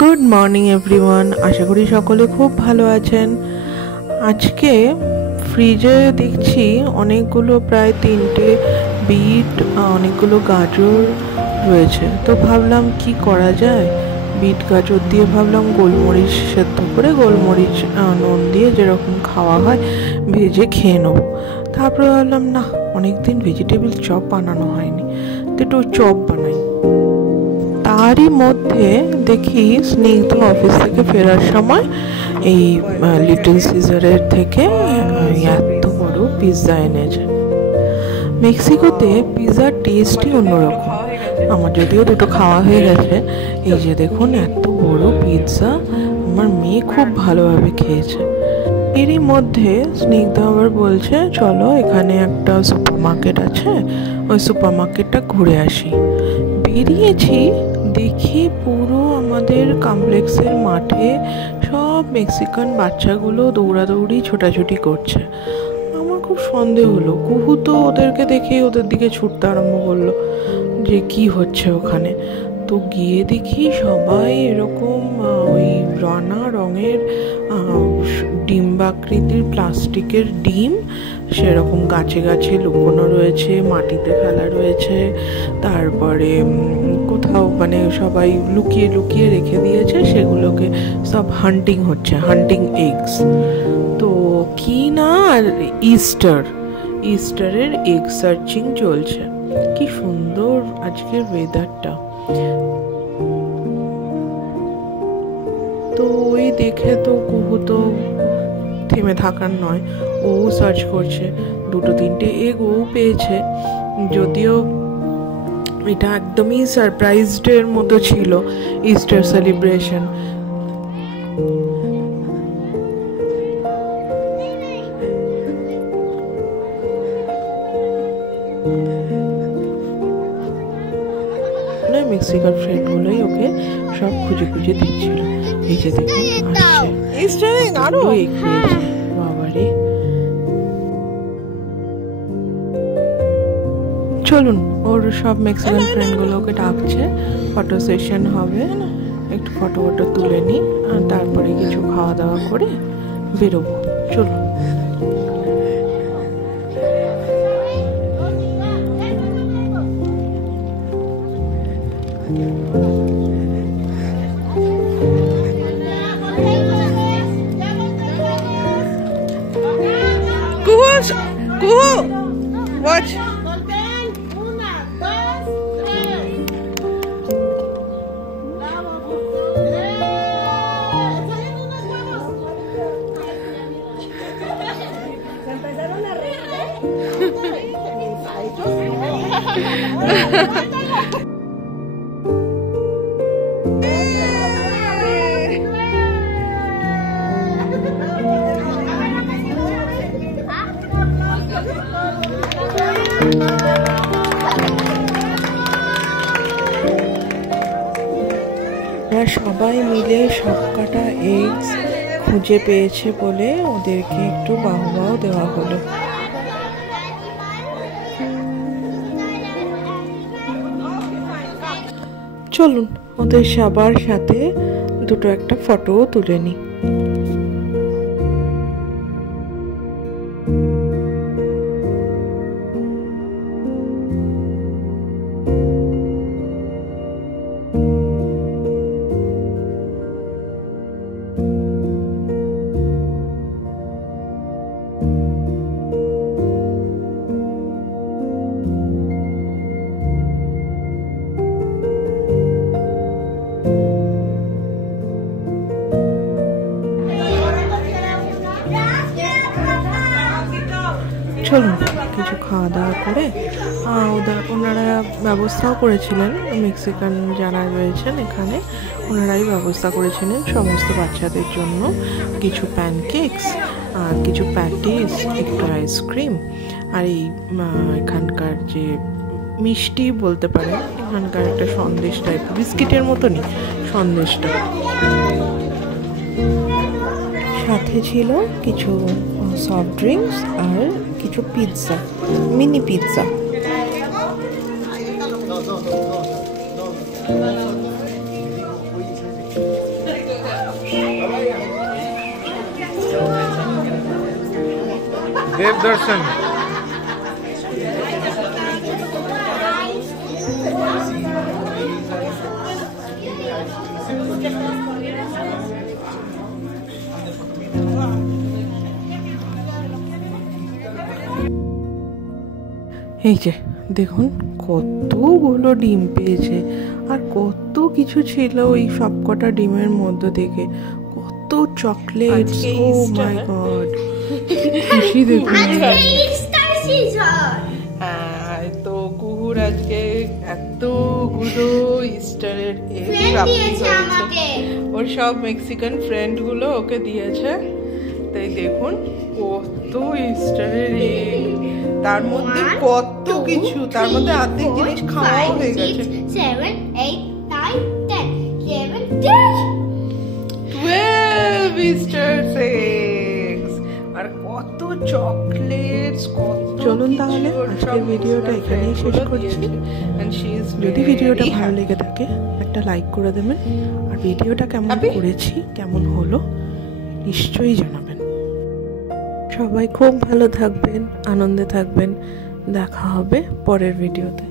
Good morning everyone, আশা করি সকলে খুব ভালো আছেন। আজকে ফ্রিজে দেখছি অনেকগুলো প্রায় 3টে বিট, অনেকগুলো গাজর রয়েছে। তো ভাবলাম কি করা যায়, বিট গাজর দিয়ে ভাবলাম গোলমরিচ সেদ্ধ করে গোলমরিচ নুন দিয়ে যেরকম খাওয়া হয় ভেজে খেয়ে নেবো। তারপরে ভাবলাম না, অনেকদিন ভেজিটেবিল চপ বানানো হয়নি, তো একটু চপ বানাই। তারই মধ্যে দেখি স্নিগ্ধ অফিস থেকে ফেরার সময় এই লিটল সিজারের থেকে এত বড় পিৎজা এনেছে। মেক্সিকোতে পিৎজার টেস্টই অন্যরকম। আমার যদিও দুটো খাওয়া হয়ে গেছে। এই যে দেখুন এত বড় পিৎজা, আমার মেয়ে খুব ভালোভাবে খেয়েছে। এরই মধ্যে স্নিগ্ধ আবার বলছে চলো এখানে একটা সুপার মার্কেট আছে, ওই সুপার মার্কেটটা ঘুরে আসি। বেরিয়েছি, দেখি পুরো আমাদের কমপ্লেক্সের মাঠে সব মেক্সিকান বাচ্চাগুলো দৌড়াদৌড়ি ছোটাছুটি করছে। আমার খুব সন্দেহ হলো, কুহু তো ওদেরকে দেখে ওদের দিকে ছুটতে আরম্ভ করলো যে কি হচ্ছে ওখানে। তো গিয়ে দেখি সবাই এরকম ওই রানা রঙের ডিম্বাকৃতির প্লাস্টিকের ডিম সেরকম গাছে গাছে লুকোনো রয়েছে, মাটিতে ফেলা রয়েছে, তারপরে কোথাও মানে সবাই লুকিয়ে লুকিয়ে রেখে দিয়েছে, সেগুলোকে সব হান্টিং হচ্ছে, হান্টিং এগস। তো কি না, ইস্টারের এগ সার্চিং চলছে। কি সুন্দর আজকের ওয়েদারটা। তো ওই দেখে তো কুহু তো থেমে থাকার নয়, ও সার্চ করছে। 2-3টে এগ ও পেয়েছে, যদিও এটা একদমই সারপ্রাইজডের মতো ছিল ইস্টার সেলিব্রেশন। মেক্সিকান ফ্রেন্ডগুলোই ওকে সব খুঁজে খুঁজে দিচ্ছিল। এই যে দেখুন বাবারে। চলুন, ওর সব মেক্সিকান ফ্রেন্ডগুলো ওকে ডাকছে, ফটো সেশন হবে, একটু ফটো তুলে নিই, আর তারপরে কিছু খাওয়া দাওয়া করে বেরোবো। চলুন। Kuhu, watch. সবাই মিলে সবকটা এগস খুঁজে পেয়েছে বলে ওদেরকে একটু বাহবাও দেওয়া হলো। চলুন ওদের সবার সাথে দুটো একটা ফটোও তুলে নিই। চলুন কিছু খাওয়া দাওয়া করে, ওনারা ব্যবস্থাও করেছিলেন, মেক্সিকান যারা রয়েছেন এখানে ওনারাই ব্যবস্থা করেছিলেন সমস্ত বাচ্চাদের জন্য কিছু প্যানকেকস, কিছু প্যাটিস, একটু আইসক্রিম, আর এই এখানকার যে মিষ্টি বলতে পারেন, এখানকার একটা সন্দেশ টাইপ, বিস্কিটের মতনই সন্দেশটা। সাথে ছিল কিছু সফট ড্রিঙ্কস আর কিছু পিৎজা, মিনি পিৎজা। देव दर्शन। এই যে দেখুন কতগুলো ডিম পেয়েছে, আর কত কিছু ছিল ওই সবকটা ডিমের মধ্যে থেকে, কত চকলেট। ও মাই গড, খুশি দেখুন। হ্যাঁ, তো কুহুর আজকে এতগুলো ইস্টারের এগ প্রাপ্তি হয়েছে। ওর সব মেক্সিকান ফ্রেন্ড গুলো ওকে দিয়েছে। তাই দেখুন কত ইস্টারের এগ, তার মধ্যে কত কিছু, তার মধ্যে অর্ধেক জিনিস খাওয়া হয়ে গেছে। 7, 8, 9, 10, 11, 10, 12 ইস্টার এগস, আর কত চকলেটস, কত। চলুন তাহলে আজকের ভিডিওটা এখানেই শেষ করছি। যদি ভিডিওটা ভালো লেগে থাকে একটা লাইক করে দেবেন, আর ভিডিওটা কেমন করেছি, কেমন হলো নিশ্চয়ই জানাবেন। সবাই খুব ভালো থাকবেন, আনন্দে থাকবেন। দেখা হবে পরের ভিডিওতে।